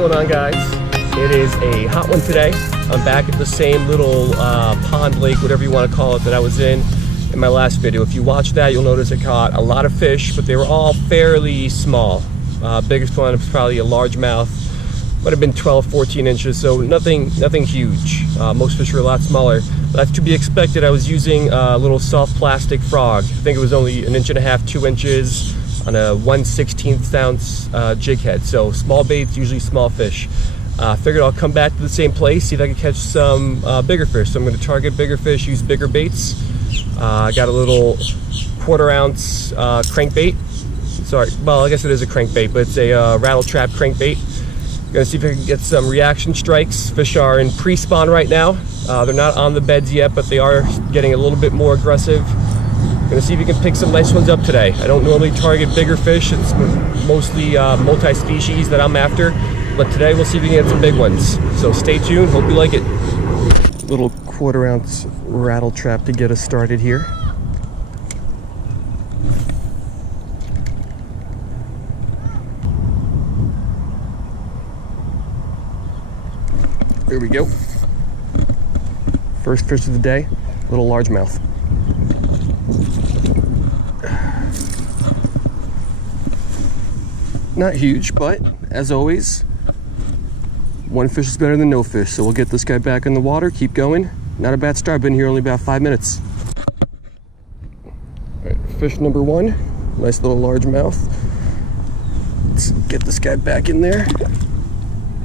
going on, guys? It is a hot one today. I'm back at the same little pond, lake, whatever you want to call it, that I was in my last video. If you watch that, you'll notice I caught a lot of fish, but they were all fairly small. Biggest one was probably a largemouth. Might have been 12, 14 inches, so nothing huge. Most fish were a lot smaller. But that's to be expected. I was using a little soft plastic frog. I think it was only 1.5 inches, 2 inches on a 1/16 ounce jig head. So small baits, usually small fish. Figured I'll come back to the same place, see if I can catch some bigger fish. So I'm going to target bigger fish, use bigger baits. I got a little 1/4 ounce crankbait. Sorry, well, I guess it is a crankbait, but it's a rattle trap crankbait. Gonna see if I can get some reaction strikes. Fish are in pre-spawn right now. They're not on the beds yet, but they are getting a little bit more aggressive. Gonna see if you can pick some nice ones up today. I don't normally target bigger fish. It's mostly multi-species that I'm after, but today we'll see if we can get some big ones. So stay tuned, hope you like it. Little 1/4 ounce rattle trap to get us started here. There we go. First fish of the day, little largemouth. Not huge, but as always, one fish is better than no fish. So we'll get this guy back in the water, keep going. Not a bad start, been here only about 5 minutes. All right, fish number one, nice little largemouth. Let's get this guy back in there.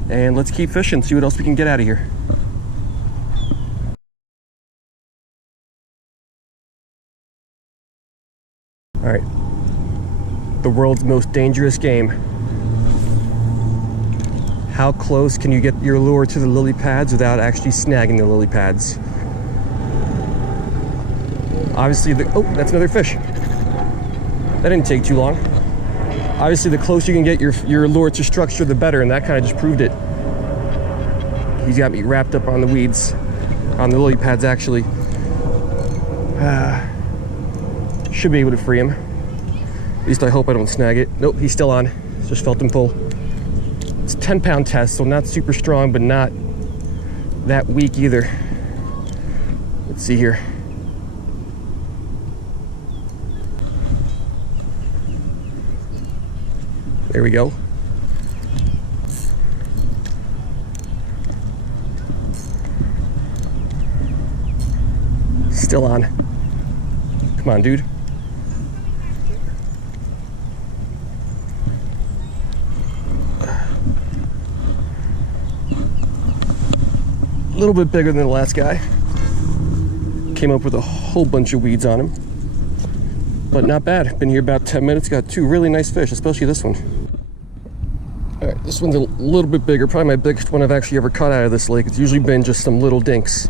And let's keep fishing, see what else we can get out of here. All right, the world's most dangerous game. How close can you get your lure to the lily pads without actually snagging the lily pads? Obviously, oh, that's another fish. That didn't take too long. Obviously, the closer you can get your lure to structure, the better, and that kind of just proved it. He's got me wrapped up on the weeds, on the lily pads, actually. Should be able to free him. At least I hope I don't snag it. Nope, he's still on. Just felt him pull. It's a 10-pound test, so not super strong, but not that weak either. Let's see here. There we go. Still on. Come on, dude. A little bit bigger than the last guy. Came up with a whole bunch of weeds on him. But not bad. Been here about 10 minutes. Got two really nice fish, especially this one. All right, this one's a little bit bigger. Probably my biggest one I've actually ever caught out of this lake. It's usually been just some little dinks.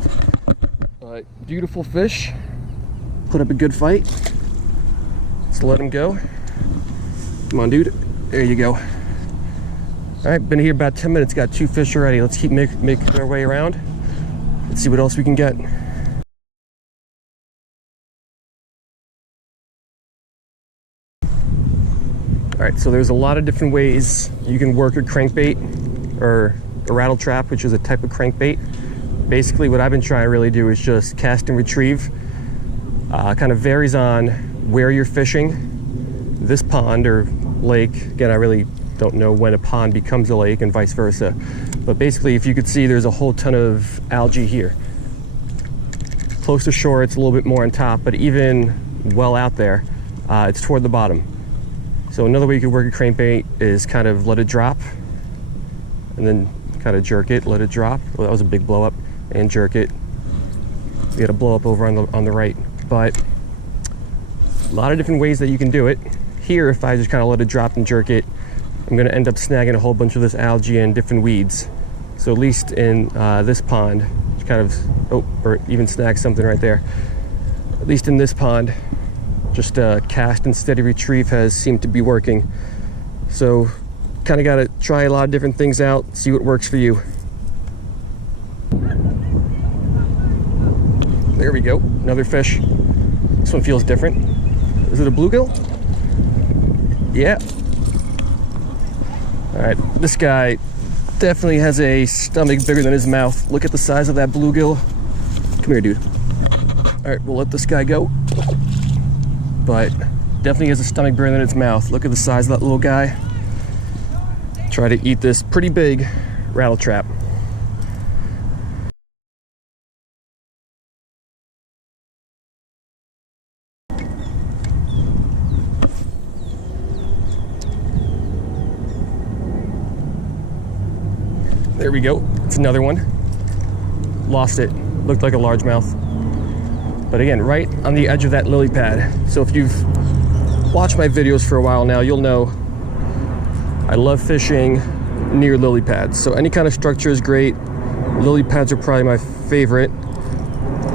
Beautiful fish. Put up a good fight. Let's let him go. Come on, dude. There you go. All right, been here about 10 minutes. Got two fish already. Let's keep making our way around. Let's see what else we can get. All right, so there's a lot of different ways you can work a crankbait or a rattle trap, which is a type of crankbait. Basically, what I've been trying to really do is just cast and retrieve. Kind of varies on where you're fishing. This pond or lake, again, I really don't know when a pond becomes a lake and vice versa. But basically, if you could see, there's a whole ton of algae here. Close to shore, it's a little bit more on top, but even well out there, it's toward the bottom. So another way you could work a crankbait is kind of let it drop and then kind of jerk it, let it drop. Well, that was a big blow up, and jerk it. You got to blow up over on the right. But a lot of different ways that you can do it. Here, if I just kind of let it drop and jerk it, I'm going to end up snagging a whole bunch of this algae and different weeds. So at least in this pond, kind of, oh, or even snag something right there. At least in this pond, just cast and steady retrieve has seemed to be working. So kind of got to try a lot of different things out, see what works for you. There we go, another fish. This one feels different. Is it a bluegill? Yeah. All right, this guy, I definitely has a stomach bigger than his mouth. Look at the size of that bluegill. Come here, dude. All right, we'll let this guy go. But definitely has a stomach bigger than its mouth. Look at the size of that little guy. Try to eat this pretty big rattle trap. There we go. It's another one. Lost it. Looked like a largemouth. But again, right on the edge of that lily pad. So if you've watched my videos for a while now, you'll know I love fishing near lily pads. So any kind of structure is great. Lily pads are probably my favorite.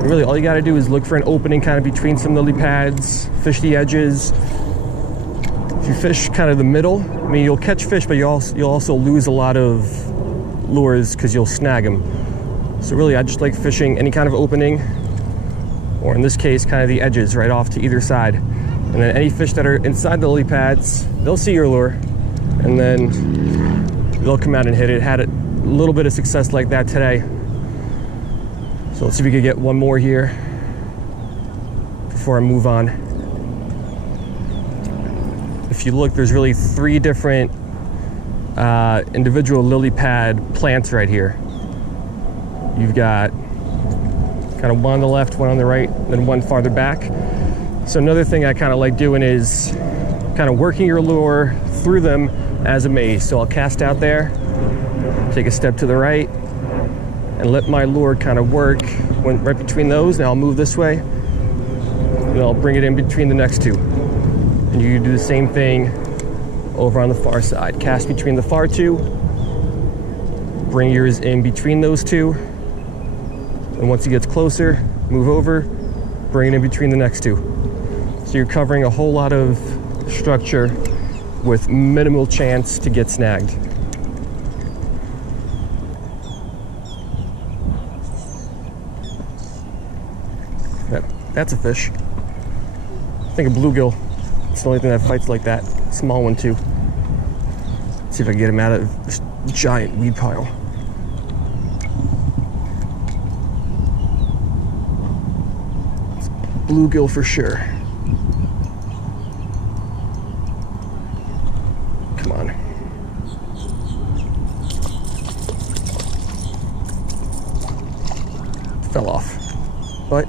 Really, all you gotta do is look for an opening kind of between some lily pads, fish the edges. If you fish kind of the middle, I mean, you'll catch fish, but you'll also lose a lot of lures because you'll snag them. So really, I just like fishing any kind of opening, or in this case, kind of the edges right off to either side. And then any fish that are inside the lily pads, they'll see your lure, and then they'll come out and hit it. Had a little bit of success like that today. So let's see if we can get one more here before I move on. If you look, there's really 3 different individual lily pad plants right here. You've got kind of one on the left, one on the right, then one farther back. So another thing I kind of like doing is kind of working your lure through them as a maze. So I'll cast out there, take a step to the right, and let my lure kind of work right between those. Now I'll move this way, and I'll bring it in between the next 2. And you do the same thing over on the far side. Cast between the far 2, bring yours in between those 2, and once it gets closer, move over, bring it in between the next 2. So you're covering a whole lot of structure with minimal chance to get snagged. That's a fish. I think a bluegill. It's the only thing that fights like that. Small one too. Let's see if I can get him out of this giant weed pile. It's bluegill for sure. Come on. Fell off. But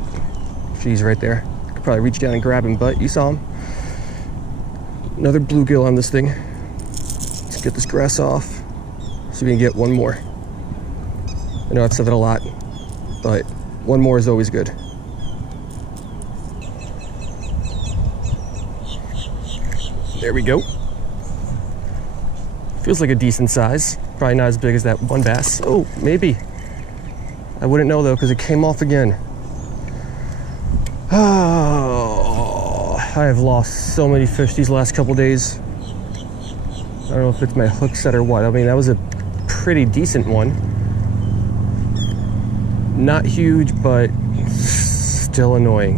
she's right there. I could probably reach down and grab him, but you saw him. Another bluegill on this thing. Let's get this grass off so we can get one more. I know I've said that a lot, but one more is always good. There we go. Feels like a decent size. Probably not as big as that one bass. Oh, maybe. I wouldn't know though, because it came off again. Oh, I have lost so many fish these last couple days. I don't know if it's my hook set or what. I mean, that was a pretty decent one. Not huge, but still annoying.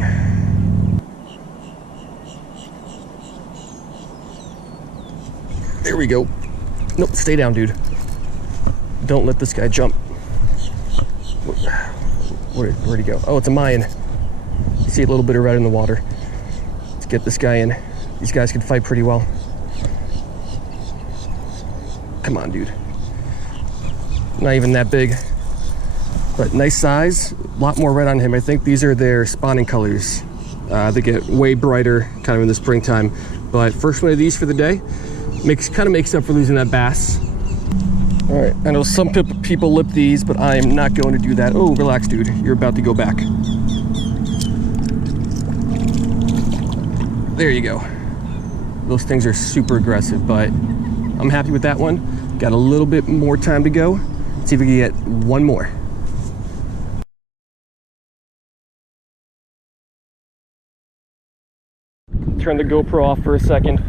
There we go. Nope, stay down, dude. Don't let this guy jump. Where'd he go? Oh, it's a Mayan. You see a little bit of red in the water. Let's get this guy in. These guys can fight pretty well. Come on, dude. Not even that big, but nice size. A lot more red on him. I think these are their spawning colors. They get way brighter kind of in the springtime. But first one of these for the day. Kind of makes up for losing that bass. All right, I know some people lip these, but I am not going to do that. Oh, relax, dude. You're about to go back. There you go. Those things are super aggressive, but I'm happy with that one. Got a little bit more time to go. Let's see if we can get one more. Turn the GoPro off for a second,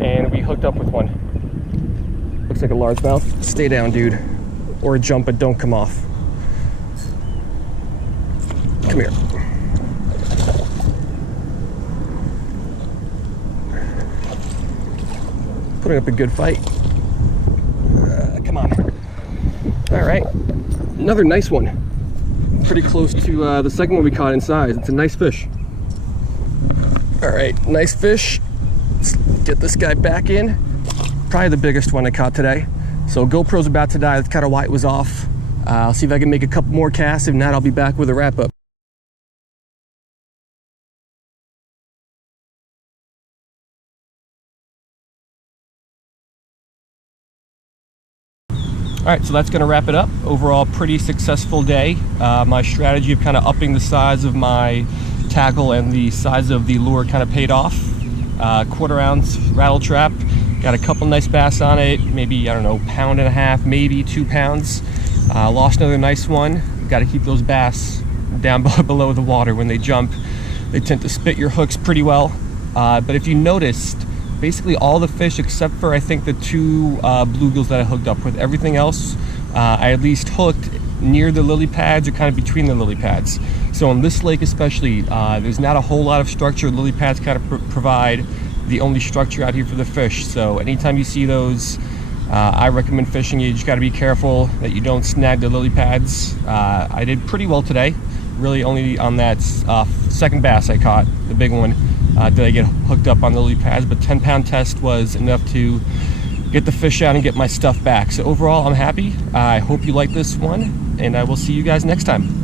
and we hooked up with one. Looks like a largemouth. Stay down, dude. Or jump, but don't come off. Come here. Putting up a good fight. Come on. All right, another nice one. Pretty close to the second one we caught in size. It's a nice fish. All right, nice fish. Let's get this guy back in. Probably the biggest one I caught today. So GoPro's about to die. That's kind of why it was off. I'll see if I can make a couple more casts. If not, I'll be back with a wrap up. All right, so that's going to wrap it up. Overall, pretty successful day. My strategy of kind of upping the size of my tackle and the size of the lure kind of paid off. 1/4 ounce rattle trap. Got a couple nice bass on it. Maybe, I don't know, 1.5 pounds, maybe 2 pounds. Lost another nice one. Got to keep those bass down below the water. When they jump, they tend to spit your hooks pretty well. But if you noticed, basically all the fish except for I think the 2 bluegills that I hooked up with, everything else I at least hooked near the lily pads or kind of between the lily pads. So on this lake especially, there's not a whole lot of structure. Lily pads kind of provide the only structure out here for the fish. So anytime you see those, I recommend fishing. You just got to be careful that you don't snag the lily pads. I did pretty well today. Really only on that second bass I caught, the big one, did I get hooked up on the lily pads, but 10-pound test was enough to get the fish out and get my stuff back. So overall, I'm happy. I hope you like this one, and I will see you guys next time.